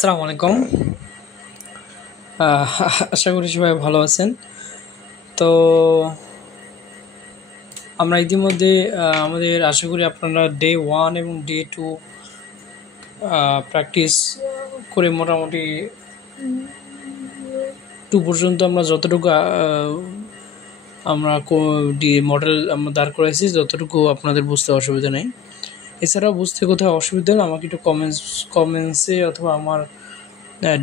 আসসালামু আলাইকুম। আশা করি সবাই ভালো আছেন। তো আমরা ইতিমধ্যে আমাদের আশা করি আপনারা ডে 1 এবং ডে 2 প্র্যাকটিস করে মোটামুটি 2 পর্যন্ত আমরা যতটুকু আমরা মডেল আমরা দাঁড় করেছি যতটুকু আপনাদের বুঝতে অসুবিধা নেই। এছাড়াও বুঝতে কোথাও অসুবিধা হলে আমাকে একটু কমেন্টসে অথবা আমার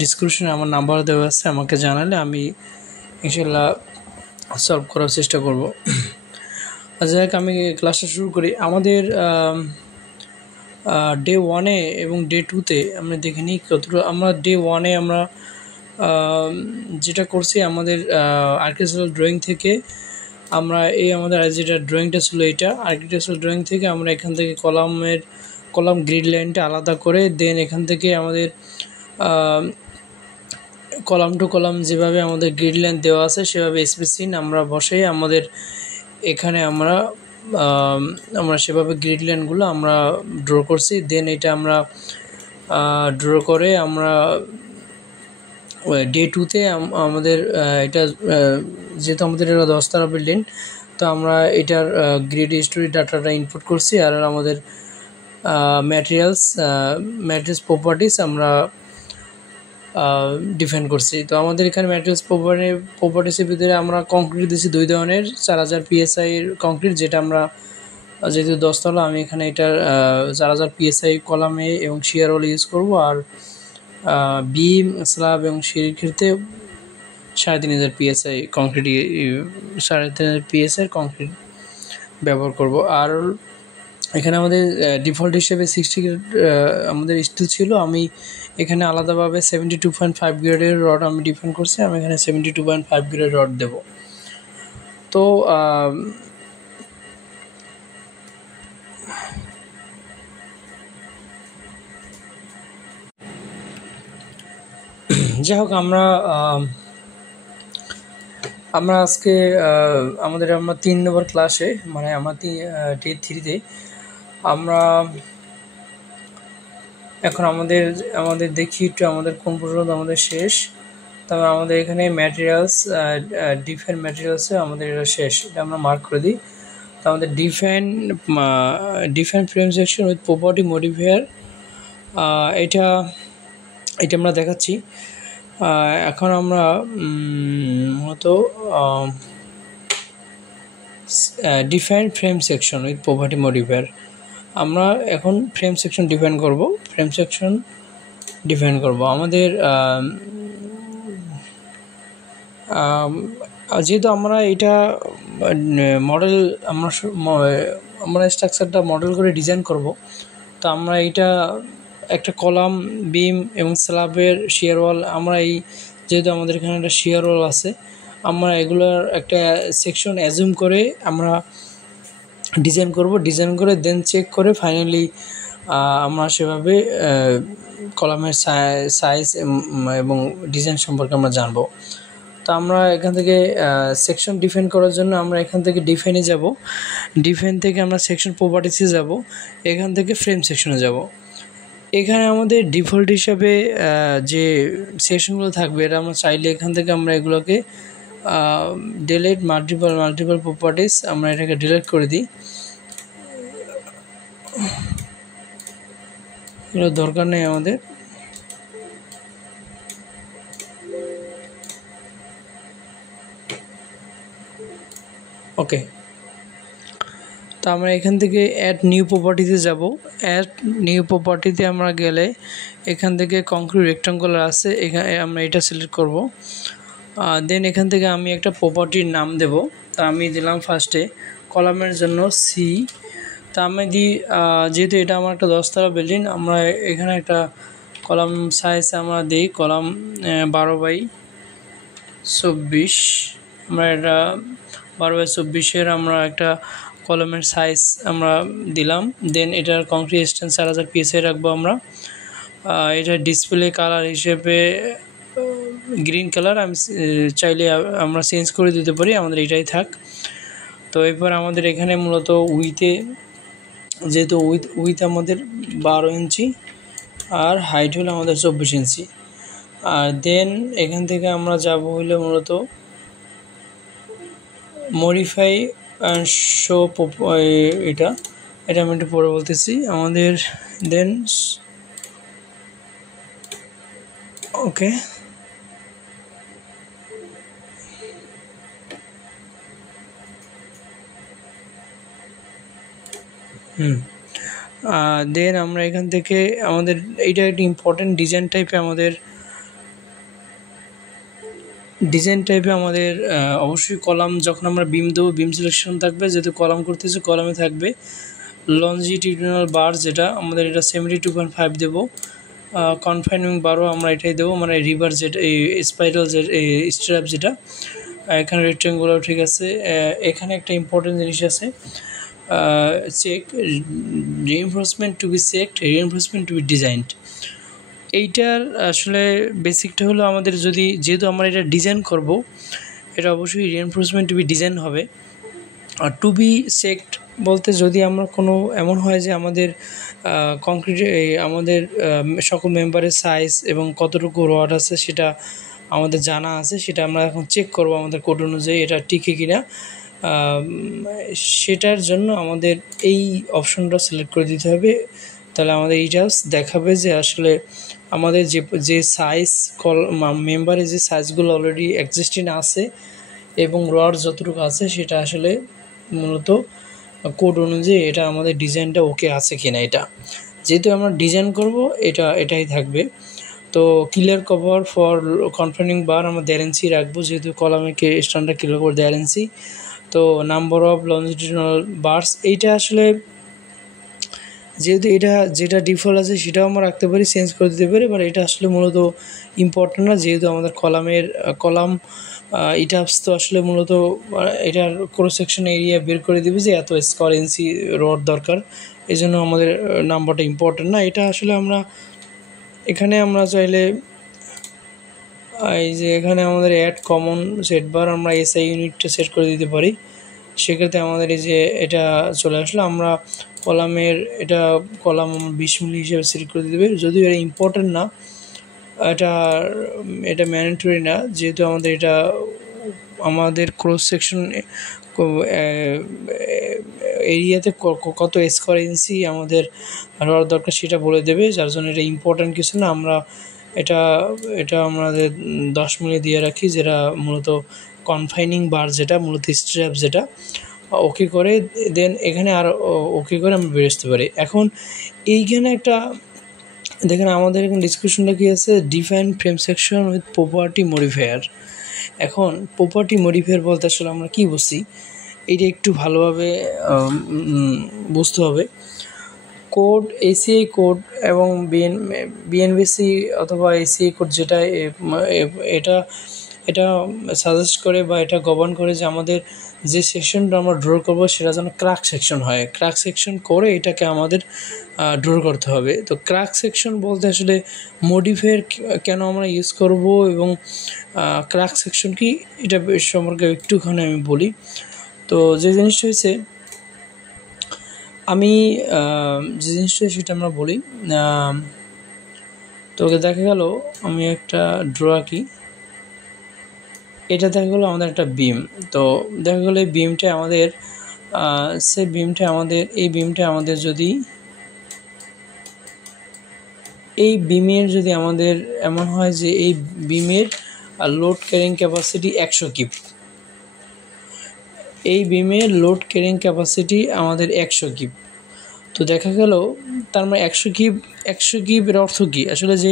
ডিসক্রিপশনে আমার নাম্বার দেওয়া আছে, আমাকে জানালে আমি ইনশাল্লাহ সলভ করার চেষ্টা করব। যাই হোক, আমি ক্লাসটা শুরু করি। আমাদের ডে 1-এ এবং ডে 2-তে আমরা দেখে নিই কতটুকু। আমরা ডে 1-এ আমরা যেটা করছি আমাদের আর্কিটেকচারাল ড্রয়িং থেকে আমরা আমাদের যেটা ড্রয়িংটা ছিল এটা আর্কিটেকচারাল ড্রয়িং থেকে আমরা এখান থেকে কলাম গ্রিড লাইনটা আলাদা করে দেন এখান থেকে আমাদের কলাম টু কলাম যেভাবে আমাদের গ্রিড লাইন দেওয়া আছে সেভাবে স্পেসিং আমরা বসাই আমাদের এখানে আমরা সেভাবে গ্রিড লাইনগুলো আমরা ড্র করছি। দেন এটা আমরা ড্র করে আমরা ডে 2-তে আমাদের এটা যেহেতু আমাদের এটা 10 তলা বিল্ডিং, তো আমরা এটার গ্রিড হিস্টোরি ডাটাটা ইনপুট করছি আর আমাদের ম্যাটেরিয়ালস প্রপার্টিস আমরা ডিফাইন করছি। তো আমাদের এখানে ম্যাটেরিয়ালস প্রপার্টিসের ভিতরে আমরা কংক্রিট দিয়েছি 2 ধরনের, 4000 PSI এর কংক্রিট, যেটা আমরা যেহেতু 10 তলা আমি এখানে এটার 4000 PSI কলামে এবং শিয়ার ওয়াল ইউজ করব, আর বিম স্ল্যাব এবং সিঁড়ির ক্ষেত্রে 3500 PSI কংক্রিট 3500 PSI কংক্রিট ব্যবহার করব। আর এখানে আমাদের ডিফল্ট হিসেবে 60 গ্রেড আমাদের স্টিল ছিল। আমি এখানে আলাদাভাবে 72.5 গ্রেডের রড আমি ডিফাইন করছি। আমি এখানে 72.5 গ্রেডের রড দেব। তো যাই হোক, আমরা আজকে আমরা 3 নম্বর ক্লাসে, মানে আমরা ডে 3-তে আমরা এখন আমাদের দেখি একটু আমাদের কোন পর্যন্ত আমাদের শেষ। তারপর আমাদের এখানে ম্যাটেরিয়ালস ডিফাইন ম্যাটেরিয়ালসে আমাদের এটা শেষ, এটা আমরা মার্ক করে দিই। তো আমাদের define frame section with property modifier, এটা আমরা দেখাচ্ছি। এখন আমরা মূলত define frame section with property modifier, আমরা এখন ফ্রেম সেকশন ডিফাইন করব। আমাদের যেহেতু আমরা এটা মডেল আমরা স্ট্রাকচারটা মডেল করে ডিজাইন করব, তো আমরা এটা একটা কলাম, বিম এবং স্ল্যাবের শিয়ার ওয়াল, আমরা যেহেতু আমাদের এখানে একটা শিয়ার ওয়াল আছে, আমরা এগুলোর একটা সেকশন অ্যাজিউম করে আমরা ডিজাইন করে দেন চেক করে ফাইনালি আমরা সেভাবে কলামের সাইজ এবং ডিজাইন সম্পর্কে আমরা জানবো। তো আমরা এখান থেকে সেকশন ডিফাইন করার জন্য আমরা এখান থেকে ডিফাইনে যাব, ডিফাইন থেকে আমরা সেকশন প্রপার্টিসে যাব, এখান থেকে ফ্রেম সেকশনে যাব। এখানে আমাদের ডিফল্ট হিসাবে যে সেকশনগুলো থাকবে এটা আমরা চাইলে এখান থেকে আমরা এগুলোকে ডিলিট মাল্টিপল প্রপার্টিস, আমরা এটাকে ডিলিট করে দিই, এগুলো দরকার নেই আমাদের। ওকে, তো আমরা এখান থেকে অ্যাড নিউ প্রপার্টিতে যাব। অ্যাড নিউ প্রপার্টিতে আমরা গেলে এখান থেকে কংক্রিট রেক্টাঙ্গুলার আছে, এখানে আমরা এটা সিলেক্ট করব। দেন এখান থেকে আমি একটা প্রপার্টির নাম দেব। তা আমি দিলাম ফার্স্টে কলামের জন্য সি। তা আমি দিই, যেহেতু এটা আমার একটা 10 তলা বিল্ডিং, আমরা এখানে একটা কলাম সাইজ আমরা দিই কলাম 12/24। আমরা এটা 12/24-এর আমরা একটা কলামের সাইজ আমরা দিলাম। দেন এটার কংক্রিট স্ট্যান্ড 4000 PSI রাখবো আমরা। এটা ডিসপ্লে কালার হিসেবে গ্রিন কালার, আমি চাইলে আমরা চেঞ্জ করে দিতে পারি, আমাদের এটাই থাক। তো এরপর আমাদের এখানে মূলত উইথে, যেহেতু উইথ আমাদের 12 ইঞ্চি, আর হাইট হলো আমাদের 24 ইঞ্চি। আর দেন এখান থেকে আমরা যাব হইলে মূলত মডিফাই অ্যান্ড শো এটা আমি একটু পরে বলতেছি আমাদের। দেন ওকে, দেন আমরা এখান থেকে আমাদের এইটা একটা ইম্পর্টেন্ট ডিজাইন টাইপে আমাদের অবশ্যই কলাম যখন আমরা বিম দেবো, বিম সিলেকশন থাকবে, যেহেতু কলাম করতেছি কলামে থাকবে লঞ্জিটিউডিনাল বার, যেটা আমাদের এটা 72.5 দেবো। কনফাইনিং বারও আমরা এটাই দেবো, মানে রিভার যেটা এই স্পাইরাল যে স্ট্র্যাপ যেটা। এখানে রেক্টেঙ্গুলার ঠিক আছে। এখানে একটা ইম্পর্টেন্ট জিনিস আছে, check reinforcement to be checked, reinforcement to be designed. এইটার আসলে বেসিকটা হলো আমাদের যেহেতু আমরা এটা ডিজাইন করব, এটা অবশ্যই রিইনফোর্সমেন্ট টু বি ডিজাইন হবে। আর টু বি চেকড বলতে যদি আমরা কোনো এমন হয় যে আমাদের কংক্রিটে আমাদের সকল মেম্বারের সাইজ এবং কতটুকু রড আছে সেটা আমাদের জানা আছে, সেটা আমরা এখন চেক করব আমাদের কোড অনুযায়ী এটা টিকে কিনা। সেটার জন্য আমাদের এই অপশনটা সিলেক্ট করে দিতে হবে। তাহলে আমাদের এইটা দেখাবে যে আসলে আমাদের যে সাইজ মেম্বারে যে সাইজগুলো অলরেডি এক্সিস্টিং আছে এবং রড যতটুকু আছে সেটা আসলে মূলত কোড অনুযায়ী এটা আমাদের ডিজাইনটা ওকে আছে কিনা। এটা যেহেতু আমরা ডিজাইন করব এটাই থাকবে। তো ক্লিয়ার কভার ফর কনফাইনিং বার আমরা 1.5 ইঞ্চি রাখবো, যেহেতু কলামে স্ট্যান্ডার্ড ক্লিয়ার কভার 1.5 ইঞ্চি। তো নাম্বার অফ লঞ্জিটিউডিনাল বার্স এইটা আসলে যেহেতু এটা যেটা ডিফল্ট আছে সেটাও আমরা রাখতে পারি, চেঞ্জ করে দিতে পারি, বাট এটা আসলে মূলত ইম্পর্টেন্ট না, যেহেতু আমাদের কলাম এটা তো আসলে মূলত এটার ক্রস সেকশন এরিয়া বের করে দিবে যে এত স্কোয়ার ইঞ্চি রড দরকার, এই জন্য আমাদের নাম্বারটা ইম্পর্টেন্ট না। এটা আসলে আমরা এখানে আমরা চাইলে এই যে এখানে আমাদের অ্যাড কমন সেট বার আমরা এসআই ইউনিটটা সেট করে দিতে পারি। সেক্ষেত্রে আমাদের এই যে এটা চলে আসলো, আমরা কলামের এটা কলাম 20 মিলি হিসেবে সিলেক্ট করে দিতে পারি, যদিও এটা ইম্পর্টেন্ট না, এটা ম্যান্ডেটরি না, যেহেতু আমাদের ক্রস সেকশন এরিয়াতে কত স্কোয়ার ইঞ্চি আমাদের রড দরকার সেটা বলে দেবে, যার জন্য এটা ইম্পর্টেন্ট কিছু না। আমরা এটা আমাদের 10 মিলি দিয়ে রাখি, যেটা মূলত কনফাইনিং বার, যেটা মূলত স্ট্র্যাপ, যেটা ওকে করে দেন এখানে আর ওকে করে আমরা বের আসতে পারি। এখন এইখানে একটা দেখেন আমাদের এখানে ডিসক্রিপশনটা কি আছে, define frame section with property modifier. এখন প্রপার্টি মডিফায়ার বলতে আসলে আমরা কি বুঝছি এটা একটু ভালোভাবে বুঝতে হবে। কোড এসিআই কোড এবং বিএনবিসি অথবা এসিআই কোড যেটা এটা সাজেস্ট করে বা এটা গভর্ন করে যে আমাদের যে সেকশনটা আমরা ড্র করবো সেটা যেন ক্র্যাক সেকশন হয়। ক্র্যাক সেকশন করে এটাকে আমাদের ড্র করতে হবে। তো ক্র্যাক সেকশন বলতে আসলে মডিফায়ার কেন আমরা ইউজ করব এবং ক্র্যাক সেকশন কি এটা সম্পর্কে একটুখানি আমি বলি। তো যে জিনিসটা হয়েছে সেটা আমরা বলি। তো দেখা গেল আমি একটা ড্র আঁকি, এটা দেখা গেলো আমাদের একটা বিম। তো দেখা গেলো এই বিমটা আমাদের যদি এই বিমের যদি আমাদের এমন হয় যে এই বিমের লোড ক্যারিং ক্যাপাসিটি 100 কিপ, এই বিমের লোড ক্যারিং ক্যাপাসিটি আমাদের 100 কিপ। তো দেখা গেল তার মানে 100 কিপের অর্থ কী আসলে, যে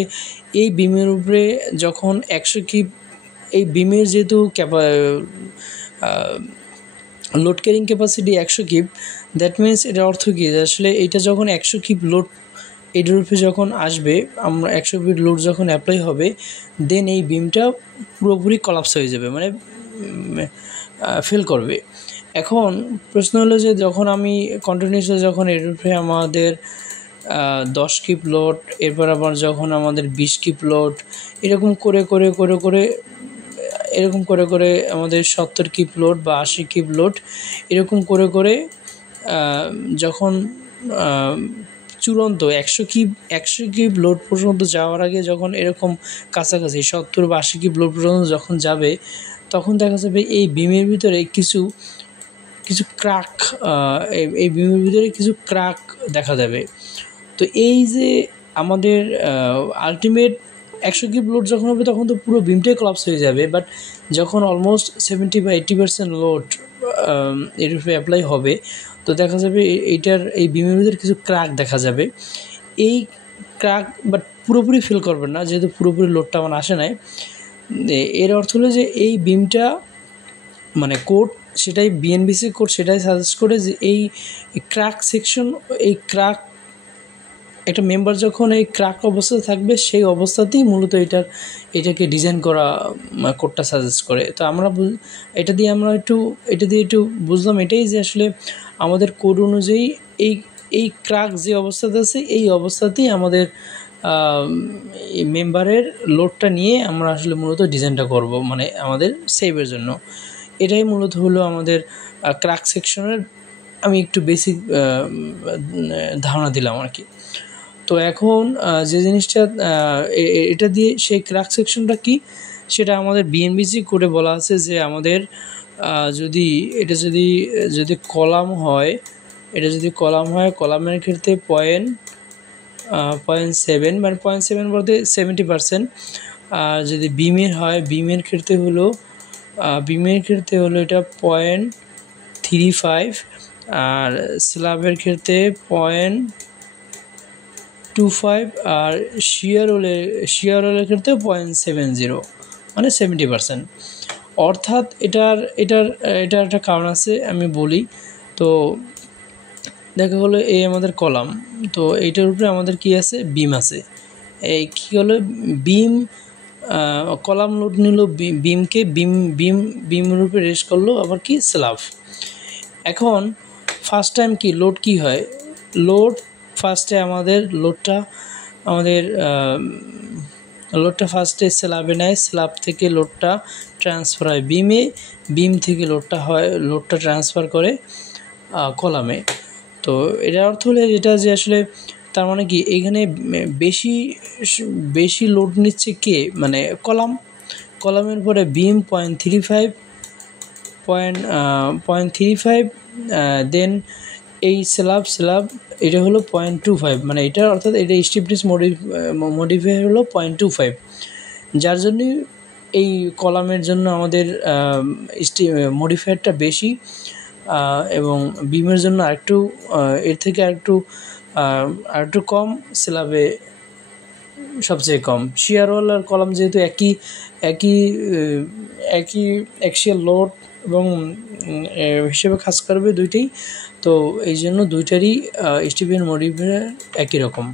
এই বিমের উপরে যখন 100 কিপ, এই বিমের যেহেতু load carrying capacity 100 keep, that means এটার অর্থ কী যে আসলে এইটা যখন 100 কিপ লোড এটার উপরে যখন আসবে, আমরা 100 কিপ লোড যখন অ্যাপ্লাই হবে, দেন এই বিমটা পুরোপুরি কলাপস হয়ে যাবে, মানে ফেল করবে। এখন প্রশ্ন হলো যে যখন আমি কন্টিনিউসলি যখন এর উপরে আমাদের 10 কিপ লোড, এরপর আবার যখন আমাদের 20 কিপ লোড, এরকম করে আমাদের 70 কিপ লোড বা 80 কিপ লোড, এরকম করে যখন চূড়ান্ত 100 কিব লোড পর্যন্ত যাওয়ার আগে যখন এরকম কাছাকাছি 70 বা 80 কিব লোড পর্যন্ত যখন যাবে, তখন দেখা যাবে এই বিমের ভিতরে কিছু ক্র্যাক, এই বিমের ভিতরে কিছু ক্র্যাক দেখা যাবে। তো এই যে আমাদের আলটিমেট 100 কিব লোড যখন হবে তখন তো পুরো বিমটাই কলাপস হয়ে যাবে, বাট যখন অলমোস্ট 70 বা 80% লোড এর উপরে অ্যাপ্লাই হবে, তো দেখা যাবে এই বিমের ভিতরে কিছু ক্র্যাক দেখা যাবে। এই ক্র্যাক বাট পুরোপুরি ফিল করবেন না, যেহেতু পুরোপুরি লোডটা আমার আসে নাই। এর অর্থ হলো যে এই বিমটা মানে কোড সেটাই বিএনবিসি কোড সেটাই সাজেস্ট করে যে এই ক্র্যাক সেকশন, এই ক্র্যাক একটা মেম্বার যখন এই ক্র্যাক অবস্থাতে থাকবে সেই অবস্থাতেই মূলত এটাকে ডিজাইন করা কোডটা সাজেস্ট করে। তো আমরা এটা দিয়ে একটু বুঝলাম এটাই যে আসলে আমাদের কোড অনুযায়ী এই ক্র্যাক যে অবস্থাতে আছে এই অবস্থাতেই আমাদের এই মেম্বারের লোডটা নিয়ে আমরা আসলে মূলত ডিজাইনটা করব, মানে আমাদের সেভের জন্য। এটাই মূলত হলো আমাদের ক্র্যাক সেকশনের আমি একটু বেসিক ধারণা দিলাম আর কি। তো এখন যে জিনিসটা এটা দিয়ে সেই ক্র্যাক সেকশনটা কি সেটা আমাদের বিএনবিসি কোডে বলা আছে যে আমাদের যদি কলাম হয়, কলামের ক্ষেত্রে 0.7 মানে 0.7 বলতে 70%। আর যদি বিমের হয় বিমের ক্ষেত্রে হলো এটা 0.35, আর স্ল্যাবের ক্ষেত্রে 0.25, আর শিয়ার ওলের ক্ষেত্রে 0.70 মানে 70%। অর্থাৎ এটার একটা কারণ আছে আমি বলি। তো দেখা হলো এই আমাদের কলাম, তো এইটার উপরে আমাদের কি আছে, বিম আছে। এই কী হলো বিম, কলাম লোড নিল বিমকে, বিমের উপরে রেস্ট করলো আবার কি স্ল্যাব। এখন ফার্স্ট টাইম কি লোড কি হয়, লোড ফার্স্টে আমাদের লোডটা ফার্স্টে স্ল্যাবে নেয়, স্ল্যাব থেকে লোডটা ট্রান্সফার হয় বিমে, বিম থেকে লোডটা ট্রান্সফার করে কলামে। তো এটার অর্থ হলে এটা যে আসলে তার মানে কি এখানে বেশি লোড নিচ্ছে কে, মানে কলামের পরে বিম 0.35, দেন এই স্ল্যাব এটা হলো 0.25, মানে এটা অর্থাৎ এটা স্টিফনেস মডিফাই হলো 0.25, যার জন্য এই কলামের জন্য আমাদের মডিফায়ারটা বেশি, এবং বিমের জন্য আরেকটু এর থেকে আরেকটু কম, স্ল্যাবে সবচেয়ে কম। শিয়ার ওয়াল আর কলাম যেহেতু একই অ্যাক্সিয়াল লোড এবং হিসেবে কাজ করবে দুইটাই, তো এই জন্য দুইটারই স্টিফেন মডিফায়ার একই রকম।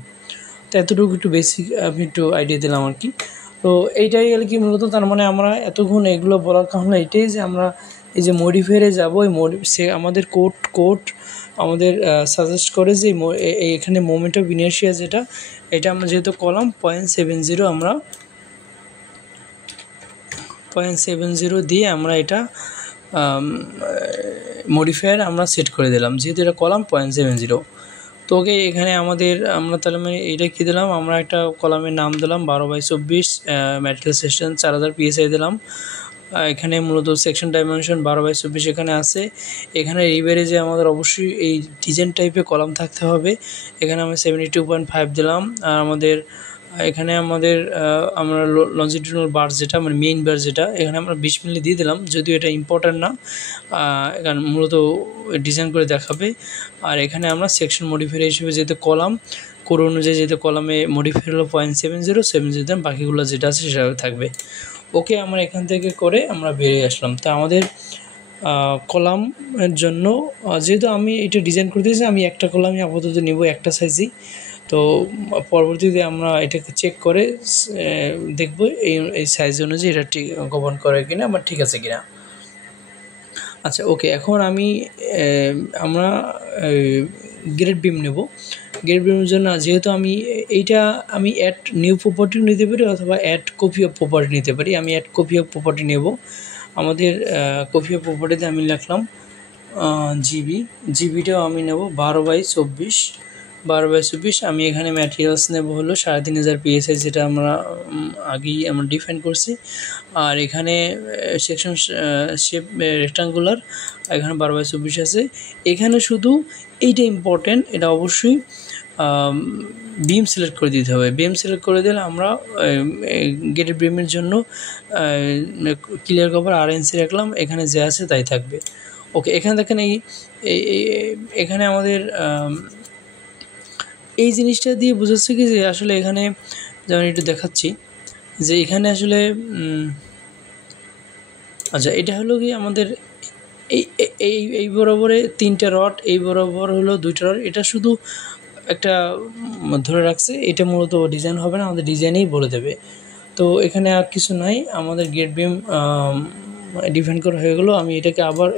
তো এতটুকু একটু বেসিক আমি একটু আইডিয়া দিলাম আর কি। তো এইটাই আর কি মূলত। তার মানে আমরা এতক্ষণ এগুলো বলার কারণ এটাই যে আমরা এই যে মডিফায়ারে যাবো, সে আমাদের কোড আমাদের সাজেস্ট করে যে এখানে মোমেন্ট অফ ইনার্শিয়া এটা আমরা যেহেতু কলাম 0.70, আমরা 0.70 দিয়ে আমরা এটা মডিফায়ার আমরা সেট করে দিলাম, যেহেতু এটা কলাম 0.70। তো ওকে এখানে আমরা তাহলে মানে এটা কী দিলাম, আমরা একটা কলামের নাম দিলাম 12/24 ম্যাটেরিয়াল সেকশন 4000 PSI দিলাম। এখানে মূলত সেকশন ডাইমেনশন 12/24 এখানে আছে। এখানে রিভারে যে আমাদের অবশ্যই এই ডিজাইন টাইপের কলাম থাকতে হবে, এখানে আমরা 72.5 দিলাম। আর এখানে আমরা লঞ্জিটিউডাল বার যেটা মানে মেইন বার যেটা, এখানে আমরা 20 মিলি দিয়ে দিলাম, যদিও এটা ইম্পর্ট্যান্ট না, এখানে মূলত ডিজাইন করে দেখাবে। আর এখানে আমরা সেকশন মডিফায়ার হিসেবে যেহেতু কোড অনুযায়ী যেহেতু কলামে মডিফায়ার হলো 0.70 দেন বাকিগুলো যেটা আছে সেভাবে থাকবে। ওকে, আমরা এখান থেকে করে আমরা বেরিয়ে আসলাম। তো আমাদের কলামের জন্য যেহেতু আমি এটা ডিজাইন করে দিয়েছি, আমি একটা কলামই আপাতত নিব, একটা সাইজই। তো পরবর্তীতে আমরা এটাকে চেক করে দেখব এই সাইজ অনুযায়ী এটা ঠিক গোপন করে কিনা বা ঠিক আছে কিনা। আচ্ছা, ওকে, এখন আমরা গ্রেড বিম নেব। গ্রেড বিমের জন্য যেহেতু আমি অ্যাড নিউ প্রপার্টি নিতে পারি অথবা অ্যাড কপি অফ প্রপার্টি নিতে পারি। আমি অ্যাড কপি অফ প্রপার্টি নেব। আমাদের কপি অফ প্রপার্টিতে আমি লিখলাম জিবিটাও আমি নেব 12/24, 12/24। আমি এখানে ম্যাটেরিয়ালস নেব হলো 3500 PSI, যেটা আমরা আগেই আমরা ডিফাইন করছি। আর এখানে সেকশন শেপ রেক্টাঙ্গুলার, এখানে 12/24 আছে। এখানে শুধু এইটা ইম্পর্টেন্ট, এটা অবশ্যই বিম সিলেক্ট করে দিতে হবে। বিম সিলেক্ট করে দিলে আমরা গেটের বিমের জন্য ক্লিয়ার কভার RNC রাখলাম, এখানে যা আছে তাই থাকবে। ওকে, এখানে দেখেন এখানে আমাদের এই জিনিসটা দিয়ে বোঝাচ্ছে কি যে আসলে এখানে যেমন একটু দেখাচ্ছি যে এখানে আসলে আচ্ছা, এটা হলো কি আমাদের এই বরাবরে 3টা রড, এই বরাবর হলো 2টা রড, এটা শুধু একটা ধরে রাখছে। এটা মূলত ডিজাইন হবে না, আমাদের ডিজাইনেই বলে দেবে। তো এখানে আর কিছু নাই, আমাদের গেট বিম ডিফাইন করা হয়ে গেলো। আমি এটাকে আবার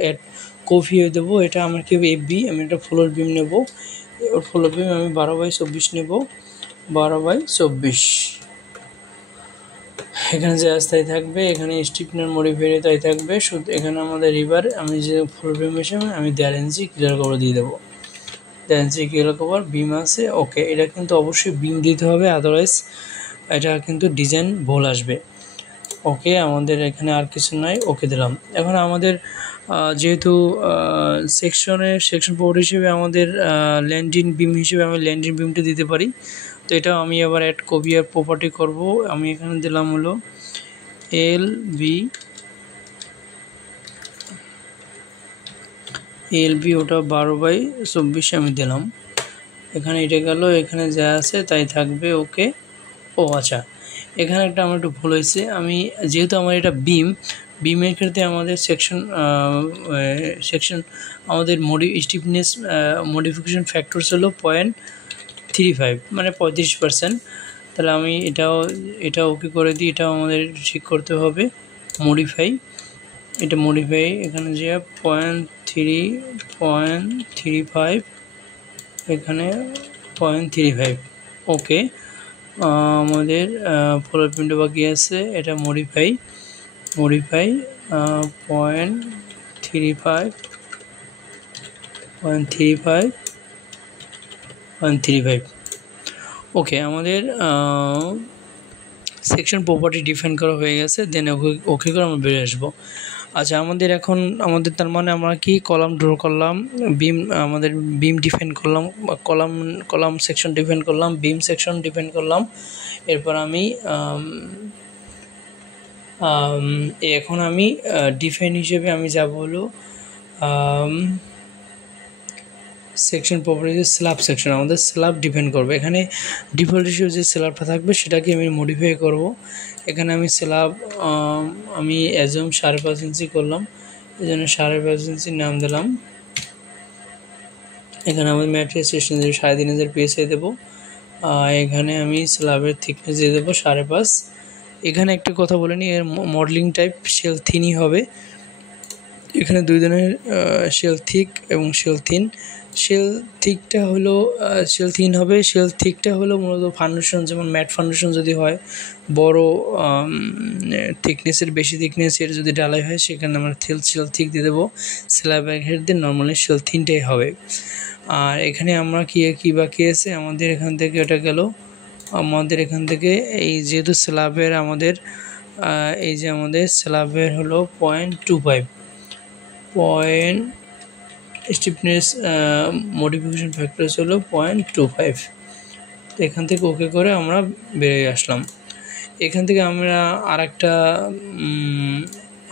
কপি হয়ে দেবো। এটা আমার কি FB, আমি একটা ফ্লোর বিম নেব। ফ্লোর বিম আমি 12/24 নেব, 12/24। এখানে যে তাই থাকবে, এখানে স্টিফনার মডিফায়ার তাই থাকবে। শুধু এখানে আমাদের রিভার, আমি যে ফ্লোর বিম হিসেবে আমি 1.5 ইঞ্চি ক্লিয়ার কভার দিয়ে দেবো। 1.5 ইঞ্চি ক্লিয়ার কভার বিম আছে। ওকে, এটা কিন্তু অবশ্যই বিম দিতে হবে, আদারওয়াইজ এটা কিন্তু ডিজাইন ভুল আসবে। ওকে, আমাদের এখানে আর কিছু নাই, ওকে দিলাম। এখন আমাদের যেহেতু সেকশন পোর্ট হিসেবে আমাদের ল্যান্ডিং বিম হিসেবে আমি ল্যান্ডিং বিমটা দিতে পারি। তো এটা আমি আবার অ্যাড কপিয়ার প্রপার্টি করব। আমি এখানে দিলাম হলো LB, ওটা 12/24 আমি দিলাম। এখানে এটা গেল, এখানে যা আছে তাই থাকবে। ওকে, ও আচ্ছা, এখানে আমার একটু ভুল হয়েছে। আমি যেহেতু আমার এটা বিমের ক্ষেত্রে আমাদের সেকশন আমাদের স্টিফনেস মডিফিকেশন ফ্যাক্টরস হলো 0.35, মানে 35%। তাহলে আমি এটা ওকে করে দিই। এটাও আমাদের ঠিক করতে হবে, মডিফাই। এটা মডিফাই, এখানে যে 0.35, এখানে 0.35। ওকে, আমাদের ফ্লোর প্রিন্টও বাকি আছে, এটা মডিফাই 0.35। ওকে, আমাদের সেকশন প্রপার্টি ডিফাইন করা হয়ে গেছে। দেন ওকে করে আমরা বেরিয়ে আসবো। আচ্ছা, আমাদের তার মানে আমরা কি কলাম ড্র করলাম, আমাদের বিম ডিফাইন করলাম, কলাম সেকশন ডিফাইন করলাম, বিম সেকশন ডিফাইন করলাম। এরপর আমি এখন আমি ডিফাইন হিসেবে আমি যাব হলো সেকশন প্রপার্টি স্ল্যাব সেকশন, আমাদের স্ল্যাব ডিফাইন করবো। এখানে ডিফল্ট হিসেবে যে স্ল্যাবটা থাকবে সেটাকে আমি মডিফাই করব। এখানে আমি স্ল্যাব আমি অ্যাজুম 5.5 ইঞ্চি করলাম, এই জন্য 5.5 ইঞ্চি নাম দিলাম। এখানে আমি ম্যাট্রিক্স স্টেশন 3500 PSI দেবো। এখানে আমি স্ল্যাবের থিকনেস দিয়ে দেবো 5.5। এখানে একটা কথা বলে নিই, এর মডেলিং টাইপ শেল থিনই হবে। এখানে দুই ধরনের শেল থিক এবং শেল থিন। শেল থিকটা হলো শেল থিন হবে। শেল থিকটা হলো মূলত ফাউন্ডেশন, যেমন ম্যাট ফাউন্ডেশন যদি হয়, বড় থিকনেসের বেশি থিকনেসের যদি ঢালাই হয়, সেখানে আমরা শেল থিক দিয়ে দেবো। স্ল্যাবের হেড দিয়ে নর্মালি শেল থিনটাই হবে। আর এখানে আমরা কি বাকি আছে, আমাদের এখান থেকে এটা গেল। আমাদের এখান থেকে এই যেহেতু স্ল্যাবের আমাদের এই যে আমাদের স্ল্যাবের হলো 0.25 স্টিফনেস মডিফিকেশন ফ্যাক্টরস হলো 0.25। তো এখান থেকে ওকে করে আমরা বেরিয়ে আসলাম। এখান থেকে আমরা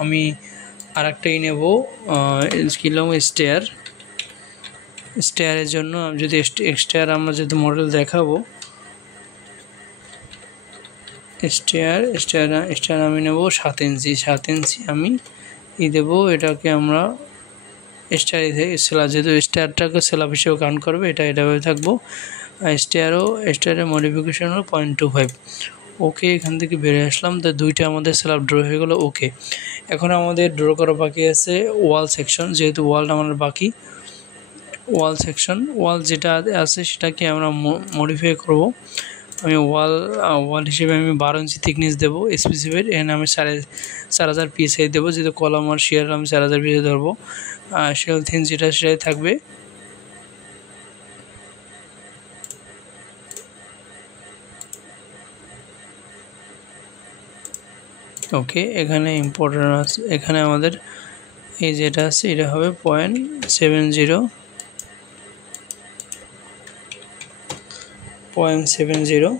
আমি আরেকটাই নেব, কিলাম স্টেয়ারের জন্য। যদি স্টেয়ার আমরা যেহেতু মডেল দেখাবো, স্টেয়ার আমি নেব 7 ইঞ্চি আমি দেবো। এটাকে আমরা যেহেতু স্টেয়ারটাকে স্ল্যাব হিসেবে কাউন্ট করবে, এটাভাবে থাকবো। স্টেয়ারের মডিফিকেশন হলো 0.25। ওকে, এখান থেকে বেরিয়ে আসলাম। তো দুইটা আমাদের স্ল্যাব ড্র হয়ে গেলো। ওকে, এখন আমাদের ড্র করা বাকি আছে ওয়াল সেকশন। যেহেতু ওয়ালটা আমাদের বাকি, ওয়াল যেটা আছে সেটাকে আমরা মডিফাই করব। আমি ওয়াল হিসেবে আমি 12 ইঞ্চি থিকনেস দেবো স্পেসিফাইড। এখানে আমি 4000 PSI দেবো, যেহেতু কলাম আর শিয়ার আমি 4000 PSI ধরবো। শেল থিন যেটা সেটাই থাকবে। ওকে, এখানে ইম্পর্টেন্ট আছে, এখানে আমাদের এই যেটা আছে এটা হবে 0.70 0.70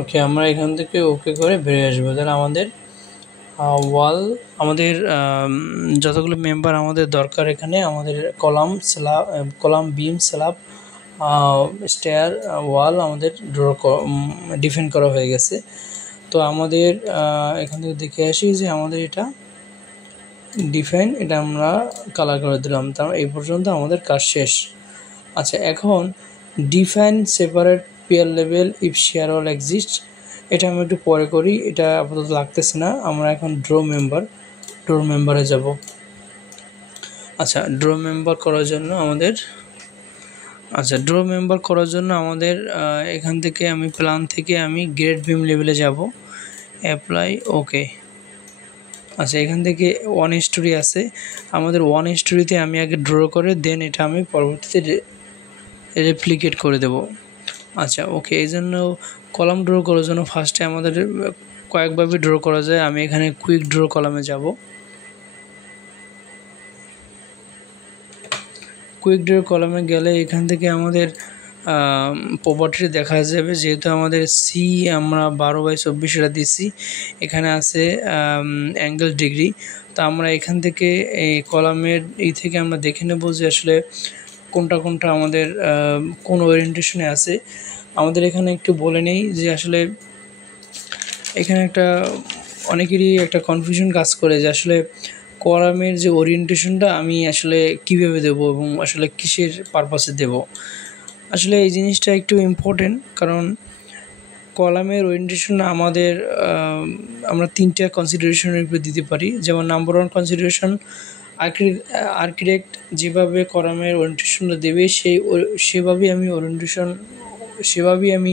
ওকে, আমরা এখান থেকে ওকে করে বেরিয়ে আসবো। তাহলে আমাদের ওয়াল, আমাদের যতগুলো মেম্বার আমাদের দরকার, এখানে আমাদের কলাম, বিম, স্ল্যাব, স্টেয়ার, ওয়াল আমাদের ডিফাইন করা হয়ে গেছে। তো আমাদের এখান থেকে দেখে আসি যে আমাদের এটা ডিফাইন, এটা আমরা কালার করে দিলাম। তার এই পর্যন্ত আমাদের কাজ শেষ। আচ্ছা, এখন define separate pier level if share all exist, এটা আমি একটু পরে করি, এটা আপাতত লাগতেছে না। আমরা এখন ড্র মেম্বারে যাব। আচ্ছা, ড্র মেম্বার করার জন্য আমাদের এখান থেকে আমি প্ল্যান থেকে আমি গ্রেড বিম লেভেলে যাব, অ্যাপ্লাই, ওকে। আচ্ছা, এখান থেকে 1:3 আছে, আমাদের 1:3-তে আমি আগে ড্র করে দেন এটা আমি পরবর্তীতে রেপ্লিকেট করে দেব। আচ্ছা, ওকে, এই জন্য কলাম ড্র করার জন্য ফার্স্টে আমাদের কয়েকভাবে ড্র করা যায়। আমি এখানে কুইক ড্র কলামে যাব। কুইক ড্র কলামে গেলে এখান থেকে আমাদের প্রপার্টি দেখা যাবে, যেহেতু আমাদের সি আমরা 12/24 এটা দিছি, এখানে আছে অ্যাঙ্গেল ডিগ্রি। তো আমরা এখান থেকে এই কলামের থেকে আমরা দেখে নেব যে আসলে কোনটা আমাদের কোন ওরিয়েন্টেশনে আছে। আমাদের এখানে একটু বলে নেই যে আসলে এখানে অনেকেরই একটা কনফিউশন কাজ করে যে আসলে কলামের যে ওরিয়েন্টেশনটা আমি আসলে কিভাবে দেব এবং আসলে কিসের পারপাসে দেব। আসলে এই জিনিসটা একটু ইম্পর্টেন্ট, কারণ কলামের ওরিয়েন্টেশন আমরা 3টা কনসিডারেশনের উপর দিতে পারি। যেমন নাম্বার 1 কনসিডারেশন, আর্কিটেক্ট যেভাবে কলামের ওরিয়েন্টেশনটা দেবে সেভাবেই আমি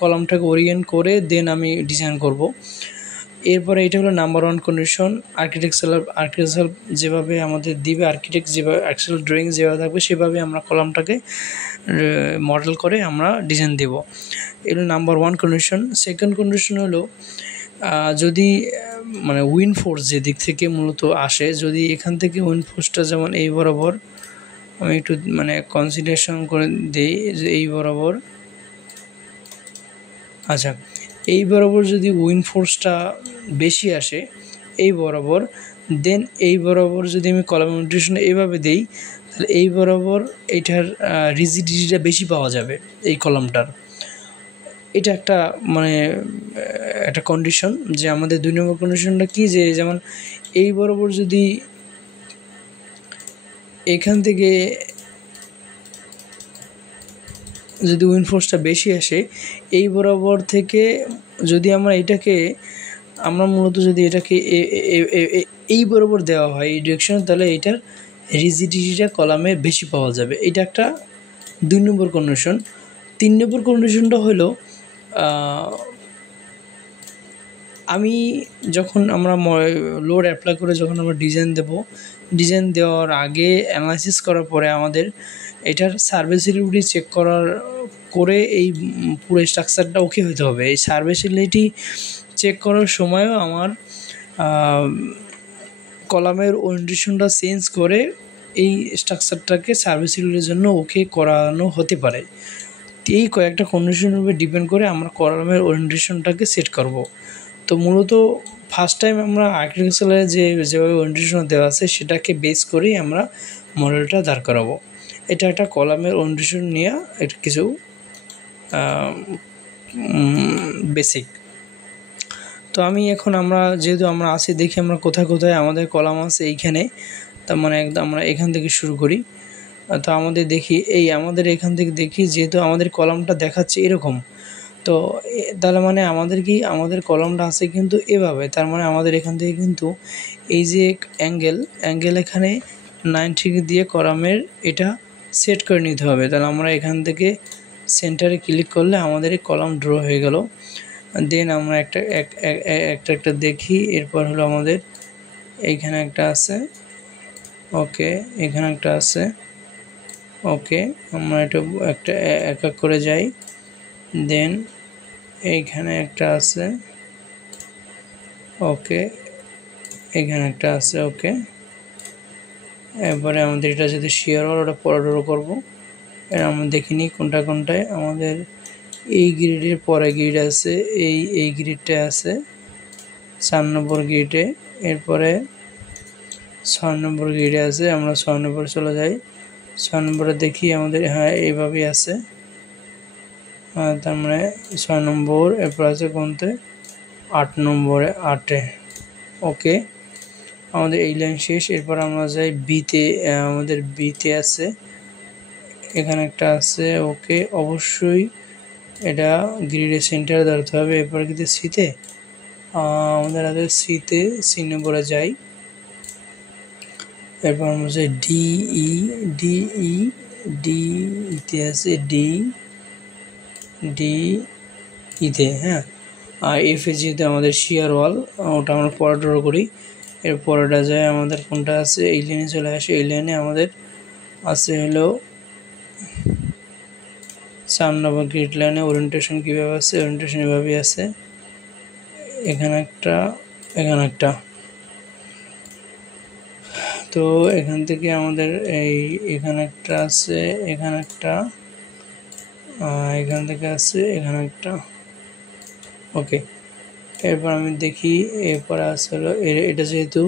কলামটাকে ওরিয়েন্ট করে দেন আমি ডিজাইন করব। এরপরে এটা হলো নাম্বার 1 কন্ডিশন। আর্কিটেকচার যেভাবে আমাদের দিবে, অ্যাকচুয়াল ড্রয়িং যেভাবে থাকবে সেভাবে আমরা কলামটাকে মডেল করে আমরা ডিজাইন দেব। এগুলো নাম্বার 1 কন্ডিশন। সেকেন্ড কন্ডিশন হলো যদি উইন্ড ফোর্স যে দিক থেকে মূলত আসে, যদি এখান থেকে উইন্ড ফোর্সটা যেমন এই বরাবর, আমি একটু কনসিডারেশন করে দিই যে এই বরাবর, আচ্ছা, এই বরাবর যদি উইন্ড ফোর্সটা বেশি আসে এই বরাবর, দেন এই বরাবর যদি আমি কলাম ওরিয়েন্টেশন এইভাবে দিই, তাহলে এই বরাবর এইটার রিজিডিটিটা বেশি পাওয়া যাবে এই কলামটার। এটা একটা কন্ডিশন। যে আমাদের 2 নম্বর কন্ডিশনটা কি, যে যেমন এই বরাবর যদি এখান থেকে যদি উইন্ড ফোর্সটা বেশি আসে এই বরাবর থেকে, যদি আমরা মূলত যদি এটাকে এই বরাবর দেওয়া হয় এই ডিরেকশনে, তাহলে এটার রিজিডিটিটা কলামে বেশি পাওয়া যাবে। এটা একটা 2 নম্বর কন্ডিশন। 3 নম্বর কন্ডিশনটা হলো আমি যখন আমরা লোড অ্যাপ্লাই করে যখন আমরা ডিজাইন দেওয়ার আগে অ্যানালাইসিস করার পরে আমাদের এটার সার্ভিসিবিলিটি চেক করে এই পুরো স্ট্রাকচারটা ওকে হতে হবে। এই সার্ভিসিবিলিটি চেক করার সময়ও আমার কলামের ওরিয়েন্টেশনটা চেঞ্জ করে এই স্ট্রাকচারটাকে সার্ভিসিবিলিটির জন্য ওকে করানো হতে পারে। এই কয়েকটা কন্ডিশনের উপর ডিপেন্ড করে আমরা কলামের ওরিয়েন্টেশনটাকে সেট করব। তো মূলত ফার্স্ট টাইম আমরা আর্কিটেকচারে যেভাবে ওরিয়েন্টেশন দেওয়া আছে সেটাকে বেস করেই আমরা মডেলটা দাঁড় করাবো। এটা একটা কলামের ওরিয়েন্টেশন নিয়ে এটা কিছু বেসিক। তো যেহেতু আমরা আছি, দেখি আমরা কোথায় আমাদের কলাম আছে এইখানে। তার একদম আমরা এখান থেকে শুরু করি। তো আমাদের এখান থেকে দেখি, যেহেতু আমাদের কলামটা দেখাচ্ছে এরকম, তো তাহলে মানে আমাদের কি আমাদের কলমটা আছে কিন্তু এভাবে, তার মানে আমাদের এখান থেকে কিন্তু এই যে অ্যাঙ্গেল এখানে 90 দিয়ে কলামের এটা সেট করে নিতে হবে। তাহলে আমরা এখান থেকে সেন্টারে ক্লিক করলে আমাদের এই কলাম ড্র হয়ে গেল। দেন আমরা একটা দেখি। এরপর হলো আমাদের এইখানে একটা আছে, ওকে, এখানে একটা আছে, ওকে। আমরা এটা একটা এক এক করে যাই। দেন এইখানে একটা আছে, ওকে, এখানে একটা আছে, ওকে। এরপরে আমাদের এটা যদি শেয়ার হল ওটা পরে ড্র করবো। এর আমরা দেখিনি কোনটায় আমাদের এই গ্রিডের পরে গ্রিড আছে, এই গ্রিডটা আছে 4 নম্বর গ্রিডে। এরপরে 6 নম্বর গ্রিডে আছে, আমরা 6 নম্বরে চলে যাই। 6 নম্বরে দেখি আমাদের, হ্যাঁ এইভাবেই আছে। তার মানে 6 নম্বর। এরপর আছে কোনতে 8 নম্বরে, 8-এ, ওকে। আমাদের এই লাইন শেষ। এরপর আমরা যাই বিতে, আমাদের বিতে আছে, এখানে একটা আছে, ওকে। অবশ্যই এটা গ্রিডের সেন্টারে ধরতে হবে। এরপর কিন্তু সিতে আমাদের আছে, সি নম্বরে যাই। এরপর আমরা যাই ডিইতে আছে, ডিইতে, হ্যাঁ। আর এফে যেহেতু আমাদের শিয়ার ওয়াল, ওটা আমরা পরে ড্র করি। এর পরেটা যায় আমাদের কোনটা আছে, এই লাইনে চলে আসে। এই লাইনে আমাদের আছে হলো 4 নম্বর গ্রিড লাইনে ওরিয়েন্টেশন কীভাবে আছে, ওরিয়েন্টেশন এভাবেই আছে। এখানে একটা, এখানে একটা। তো এখান থেকে আমাদের এখানে একটা আছে, এখানে একটা, এখান থেকে আছে, এখানে একটা, ওকে। এরপর আমি দেখি, এরপর আছে হলো এটা যেহেতু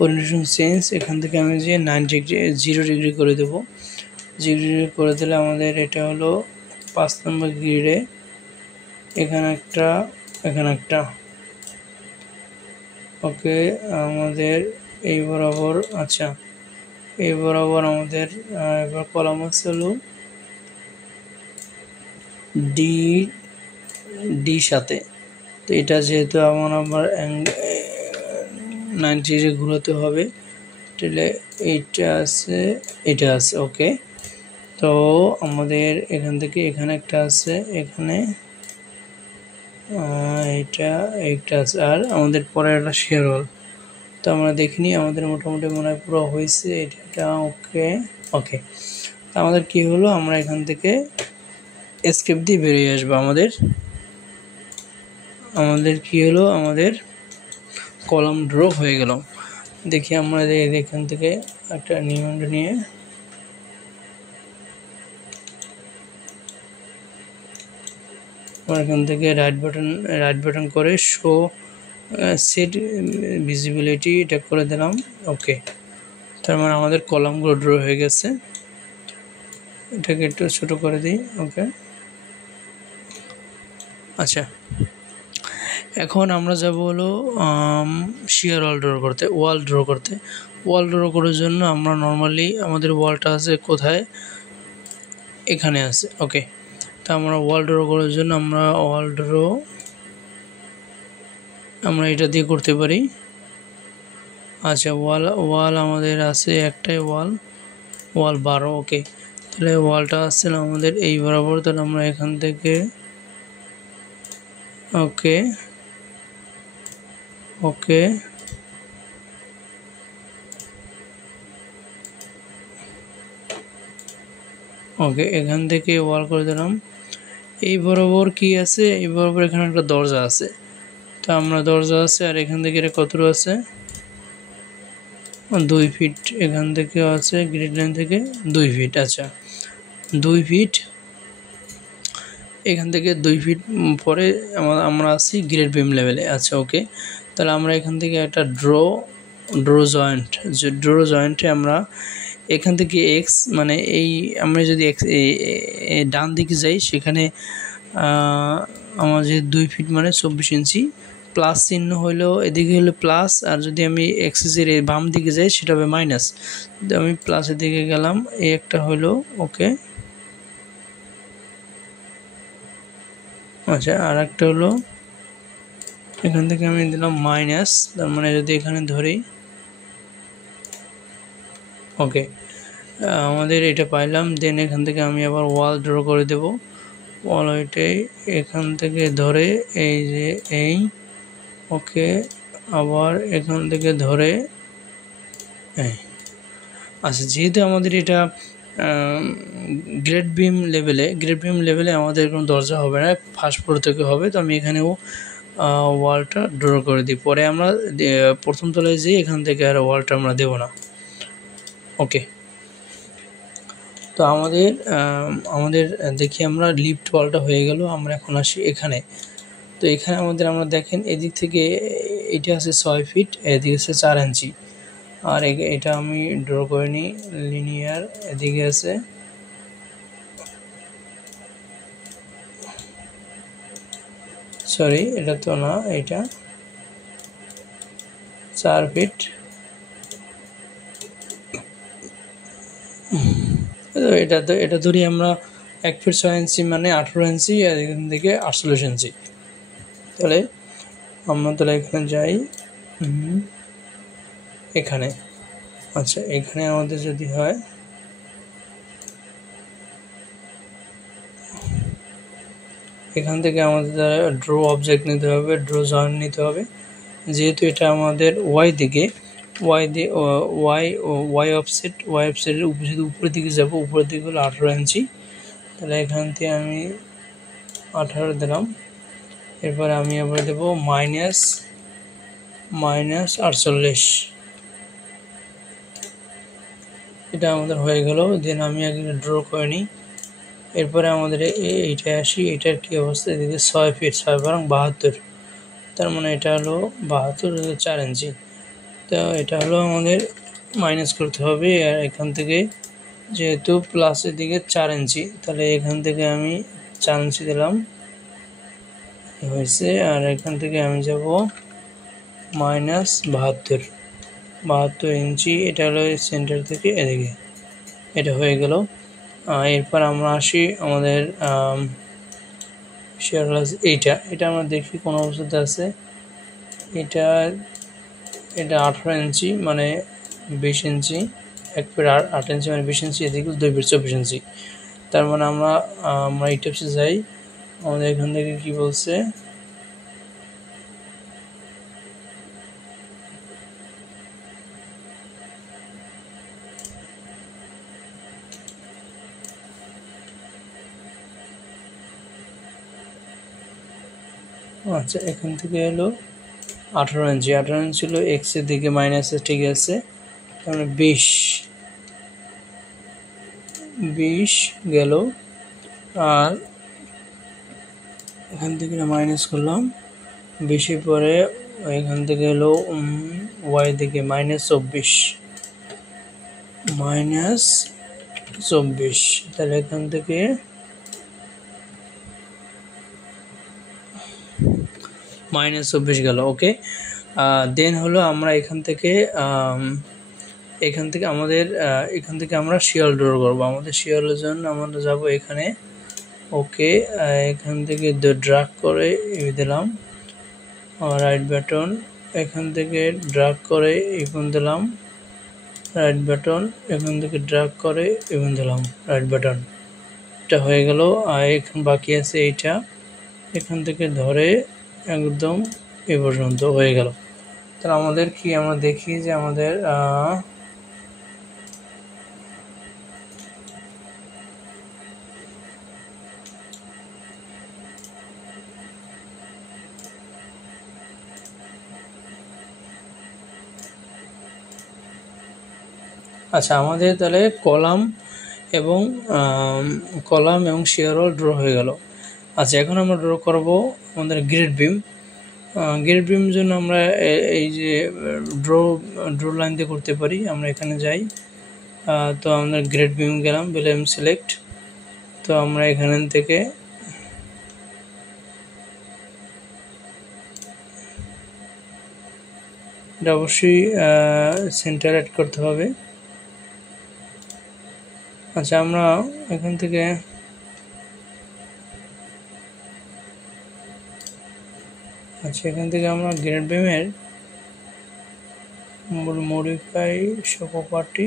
ওরিয়েন্টেশন চেঞ্জ, এখান থেকে আমি যে 0 ডিগ্রি করে দেবো। 0 ডিগ্রি করে দিলে আমাদের এটা হলো 5 নম্বর গ্রিডে, এখানে একটা, এখানে একটা, ওকে। আমাদের এই বরাবর, আচ্ছা, এই বরাবর আমাদের এবার কলাম আছে হলো ডি সাথে। তো এটা যেহেতু আমার 90 ডিগ্রি ঘুরাতে হবে, তাহলে এইটা আছে, এটা আছে, ওকে। তো আমাদের এখান থেকে এখানে একটা আছে, এখানে একটা আছে, আর আমাদের পরে একটা শেয়ার হল। তো আমরা দেখিনি, আমাদের মোটামুটি মনে হয় পুরো হয়েছে এটা, ওকে, ওকে। তো আমাদের কি হলো, আমরা এখান থেকে এসকেপ দিয়ে বেরিয়ে আসবো। আমাদের কি হলো, আমাদের কলাম ড্র হয়ে গেল। দেখি আমরা এখান থেকে একটা নিয়ন্ড নিয়ে আমরা এখান থেকে রাইট বাটন করে শো সেট ভিজিবিলিটি এটা করে দিলাম, ওকে। তার মানে আমাদের কলামগুলো ড্র হয়ে গেছে। এটাকে একটু ছোট করে দিই, ওকে। আচ্ছা, এখন আমরা যাব হলো শিয়ার ওয়াল ড্র করতে। ওয়াল ড্র করার জন্য আমরা নর্মালি আমাদের ওয়ালটা আছে কোথায়, এখানে আছে, ওকে। তা আমরা ওয়াল ড্র করার জন্য আমরা এটা দিয়ে করতে পারি। আচ্ছা, ওয়াল আমাদের আছে একটাই ওয়াল 12, ওকে। তাহলে ওয়ালটা আসছে না আমাদের এই বরাবর। তাহলে আমরা এখান থেকে, ওকে, ওকে, ওকে, এখান থেকে ওয়াল করে দিলাম। এই বরাবর কি আছে, এই বরাবর এখানে একটা দরজা আছে। তো আমরা দরজা আছে, আর এখান থেকে এটা কত আছে, 2 ফিট এখান থেকে আছে, গ্রিড লাইন থেকে 2 ফিট। আচ্ছা, 2 ফিট এখান থেকে 2 ফিট পরে আমরা আছি গ্রেড বিম লেভেলে। আচ্ছা, ওকে। তাহলে আমরা এখান থেকে একটা ড্র জয়েন্টে আমরা এখান থেকে এক্স, মানে এই আমরা যদি ডান দিকে যাই, সেখানে আমার যে 2 ফিট মানে 24 ইঞ্চি, প্লাস চিহ্ন হইলেও এদিকে হলে প্লাস, আর যদি আমি এক্সেসের বাম দিকে যাই সেটা হবে মাইনাস। আমি প্লাসের দিকে গেলাম, এই একটা হলো, ওকে। আচ্ছা, আর একটা হলো এখান থেকে আমি দিলাম মাইনাস, তার মানে যদি এখানে ধরি, ওকে, আমাদের এটা পাইলাম। দেন এখান থেকে আমি আবার ওয়াল ড্র করে দেব। ওয়াল ওইটাই এখান থেকে ধরে এই যে এই, ওকে, আবার এখান থেকে ধরে এই। আচ্ছা, যেহেতু আমাদের এটা গ্রেড বিম লেভেলে আমাদের কোনো দরজা হবে না, ফার্স্ট ফ্লোর থেকে হবে। তো আমি এখানেও ওয়ালটা ড্র করে দিই, পরে আমরা প্রথম তলায় যেয়ে এখান থেকে আর ওয়ালটা আমরা দেব না। ওকে, তো আমাদের দেখি আমরা লিফট ওয়ালটা হয়ে গেল। আমরা এখন আসি এখানে। তো এখানে আমরা দেখেন এদিক থেকে এটা আছে 6 ফিট, এদিকে আছে 4 ইঞ্চি। আর এটা আমি ড্র করে নিই লিনিয়ার, এদিকে আছে সরি এটা তো না, এটা 4 ফিট। এটা ধরি আমরা 1 ফিট 6 ইঞ্চি মানে 18 ইঞ্চি, আর এখান থেকে 48 ইঞ্চি। তাহলে আমরা এখানে যাই, এখানে। আচ্ছা, এখানে আমাদের যদি হয়, এখান থেকে আমাদের ড্র অবজেক্ট নিতে হবে, ড্র জয়েন্ট নিতে হবে। যেহেতু এটা আমাদের ওয়াই অফসেটের উপরের দিকে যাব, উপরের দিকে হলো 18 ইঞ্চি। তাহলে এখান থেকে আমি 18 দিলাম। এরপরে আমি আবার দেব মাইনাস 48। এটা আমাদের হয়ে গেল। দেন আমি আগে ড্র করে নিই। এরপরে আমাদের এইটা আসি, এটার কি অবস্থা, এদিকে 6 ফিট 6 বরং 72, তার মানে এটা হলো 72 4 ইঞ্চি। তো এটা হলো আমাদের মাইনাস করতে হবে। আর এখান থেকে যেহেতু প্লাসের দিকে 4 ইঞ্চি, তাহলে এখান থেকে আমি 4 ইঞ্চি দিলাম, হয়েছে। আর এখান থেকে আমি যাব মাইনাস 72 ইঞ্চি, এটা হলো সেন্টার থেকে এদিকে, এটা হয়ে গেল। এরপর আমরা আসি আমাদের এটা আমরা দেখি কোন অবস্থাতে আছে। এটা 18 ইঞ্চি মানে 20 ইঞ্চি, 1 ফিট 8 ইঞ্চি মানে 20 ইঞ্চি, এদিকে 2 ফিট 24 ইঞ্চি। তার মানে আমরা এই টিপসে যাই। আমাদের এখান থেকে কি বলছে, আচ্ছা, এখান থেকে এলো 18 ইঞ্চি, 18 ইঞ্চি ছিল এক্স এর দিকে মাইনাসে, ঠিক আছে। তাহলে 20 গেল। আর এখান থেকে মাইনাস করলাম 20, পরে এখান থেকে এলো ওয়াই দিকে -24। তাহলে এখান থেকে -24 গেল। ওকে, দেন হলো আমরা এখান থেকে আমরা শিয়াল ড্র করবো। আমাদের শিয়ালের জন্য আমরা যাব এখানে। ওকে, এখান থেকে ড্রাগ করে দিলাম রাইট বাটন, এখান থেকে ড্রাগ করে এখন দিলাম রাইট বাটন, এখান থেকে ড্রাগ করে এখন দিলাম রাইট বাটন। এটা হয়ে গেল। আর এখন বাকি আছে এইটা, এখান থেকে ধরে একদম এ পর্যন্ত হয়ে গেল। তাহলে আমাদের কি, আমরা দেখি যে আমাদের আচ্ছা, আমাদের তাহলে কলাম এবং শেয়ার ওয়াল ড্র হয়ে গেল। আচ্ছা, এখন আমরা ড্র করব আমাদের গ্রেড বিম জন্য আমরা এই যে ড্র লাইন দিয়ে করতে পারি। আমরা এখানে যাই, তো আমরা গ্রেড বিম গেলাম, বললাম সিলেক্ট। তো আমরা এখান থেকে এটা অবশ্যই সেন্টার অ্যাড করতে হবে। আচ্ছা, আমরা এখান থেকে আচ্ছা, এখান থেকে আমরা গ্রেড বিমের modify show property,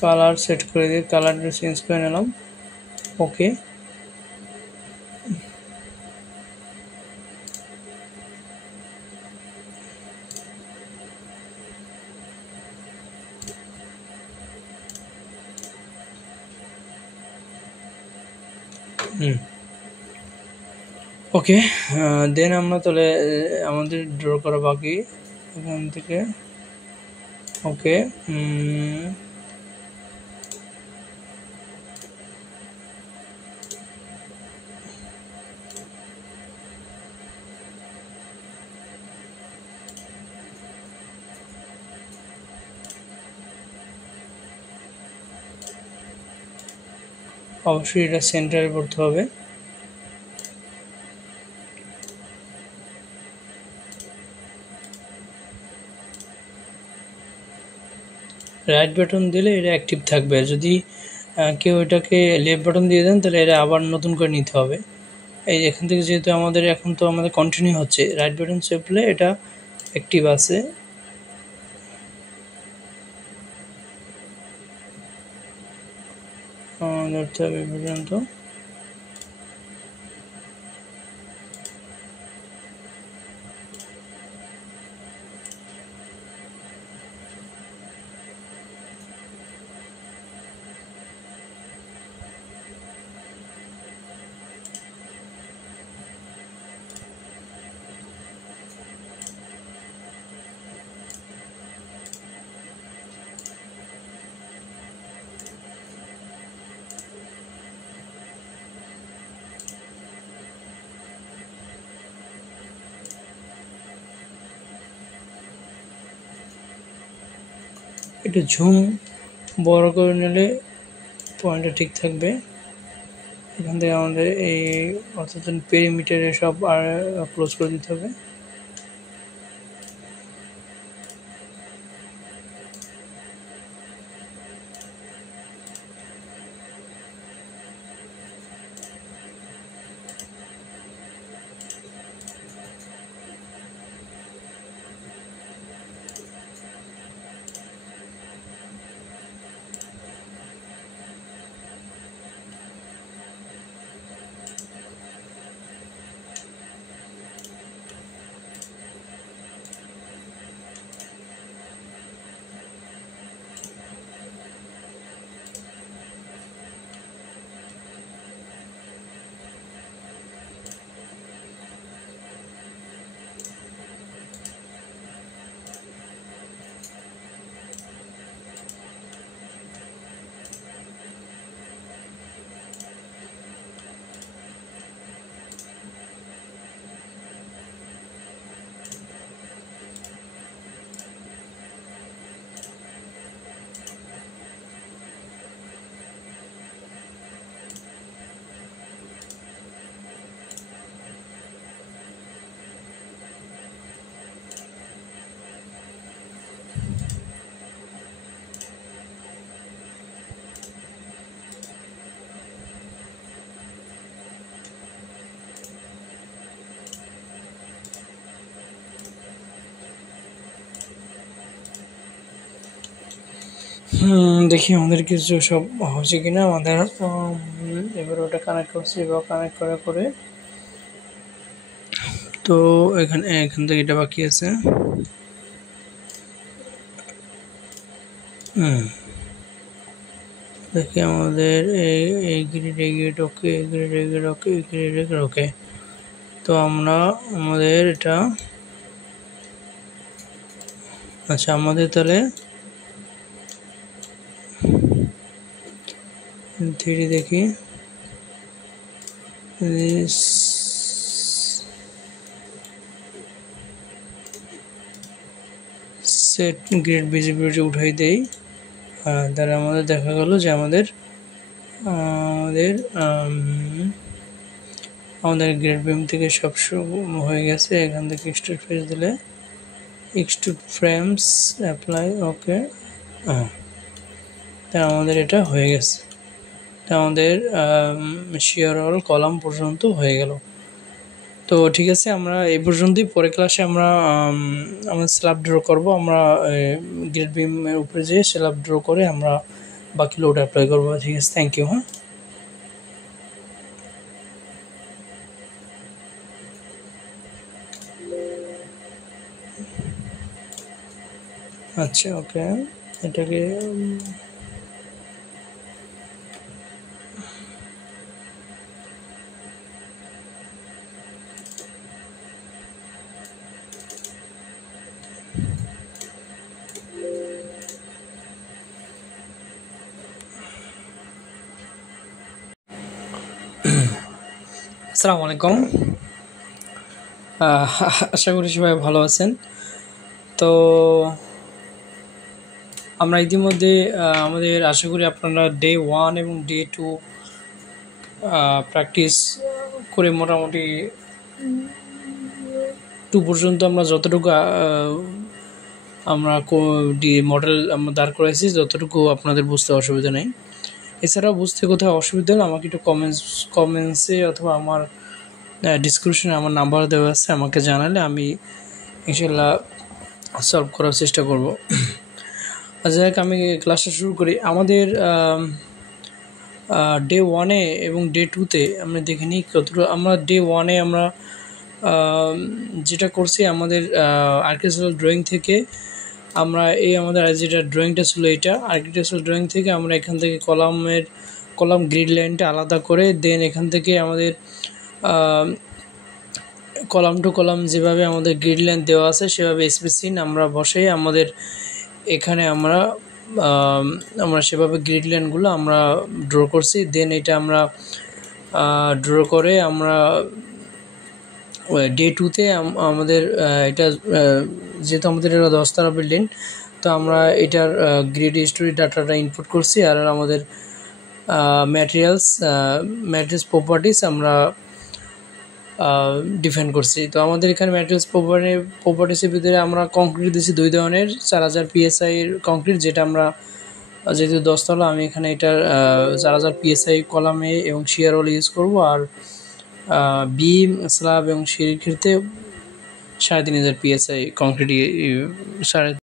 colour set করে দিয়ে কালারটা চেঞ্জ করে নিলাম। ওকে, ওকে। দেন আমরা তাহলে আমাদের ড্র করা বাকি এখান থেকে। ওকে, অবশ্যই এটা সেন্টারে করতে হবে। রাইট বাটন দিলে এটা অ্যাক্টিভ থাকবে, যদি কেউ এটাকে লেফট বাটন দিয়ে দেন তাহলে এটা আবার নতুন করে নিতে হবে। এই এখান থেকে যেহেতু আমাদের এখন তো আমাদের কন্টিনিউ হচ্ছে, রাইট বাটন চেপলে এটা অ্যাক্টিভ আছে। ধরতে হবে পর্যন্ত। একটু ঝুম বড় করে নিলে পয়েন্টটা ঠিক থাকবে। এখান থেকে আমাদের এই অর্থাৎ পেরিমিটারে সব আর ক্লোজ করে দিতে হবে। দেখি আমাদের কিছু সব হচ্ছে কিনা আমাদের। এবার ওটা কানেক্ট করছি, এবার কানেক্ট করার পরে তো এখান থেকে এটা বাকি আছে। দেখি আমাদের এই গ্রিড ওকে, গ্রিড ওকে, গ্রিড ওকে। তো আমরা আমাদের এটা, আচ্ছা আমাদের তাহলে 3D দেখি, সেট গ্রিড ভিজিবিলিটি উঠাই দেই। তাহলে আমাদের দেখা গেল যে আমাদের গ্রেড বিম থেকে সব হয়ে গেছে। এখান থেকে এক্সট্রুড ফেস দিলে এক্সট্রুড ফ্রেমস অ্যাপ্লাই, ওকে। আমাদের এটা হয়ে গেছে। আমাদের শিয়ার অল কলাম পর্যন্ত হয়ে গেল। তো ঠিক আছে, আমরা এই পর্যন্তই। পরের ক্লাসে আমরা স্ল্যাব ড্র করব। আমরা গ্রেড বিমের উপরে যেয়ে স্ল্যাব ড্র করে আমরা বাকি লোড অ্যাপ্লাই করবো। ঠিক আছে, থ্যাংক ইউ। হ্যাঁ, আচ্ছা, ওকে, এটাকে আসসালামু আলাইকুম। আশা করি সবাই ভালো আছেন। তো আমরা ইতিমধ্যে আমাদের আশা করি আপনারা ডে 1 এবং ডে 2 প্র্যাকটিস করে মোটামুটি 2 পর্যন্ত আমরা যতটুকু আমরা মডেল আমরা দাঁড় করাইছি, যতটুকু আপনাদের বুঝতে অসুবিধা নেই। এছাড়াও বুঝতে কোথাও অসুবিধা হলে আমাকে একটু কমেন্টসে অথবা আমার ডিসক্রিপশনে আমার নাম্বার দেওয়া আছে, আমাকে জানালে আমি ইনশাল্লাহ সলভ করার চেষ্টা করব। যাই হোক, আমি ক্লাসটা শুরু করি। আমাদের ডে 1-এ এবং ডে 2-তে আমরা দেখে নিই কতটুকু। আমরা ডে 1-এ আমরা যেটা করছি, আমাদের আর্কিটেকচারাল ড্রয়িং থেকে আমরা আমাদের যেটা ড্রয়িংটা ছিল, এটা আর্কিটেকচারাল ড্রয়িং থেকে আমরা এখান থেকে কলাম গ্রিড লাইনটা আলাদা করে দেন এখান থেকে আমাদের কলাম টু কলাম যেভাবে আমাদের গ্রিড লাইন দেওয়া আছে সেভাবে স্পেসিং আমরা বসে আমাদের এখানে আমরা সেভাবে গ্রিড লাইনগুলো আমরা ড্র করছি। দেন এটা আমরা ড্র করে আমরা ডে 2-তে আমাদের এটা যেহেতু আমাদের এটা 10 তলা বিল্ডিং, তো আমরা এটার গ্রিড হিস্টোরি ডাটাটা ইনপুট করছি। আর আমাদের ম্যাটেরিয়ালস প্রপার্টিস আমরা ডিফাইন করছি। তো আমাদের এখানে ম্যাটেরিয়ালস প্রপার্টিসের ভিতরে আমরা কংক্রিট দিয়েছি 2 ধরনের, 4000 PSI এর কংক্রিট, যেটা আমরা যেহেতু 10 তলা আমি এখানে এটার 4000 PSI কলামে এবং শিয়ার ওয়াল ইউজ করব। আর বিম, স্ল্যাব এবং সিঁড়ির ক্ষেত্রে 3500 PSI কংক্রিট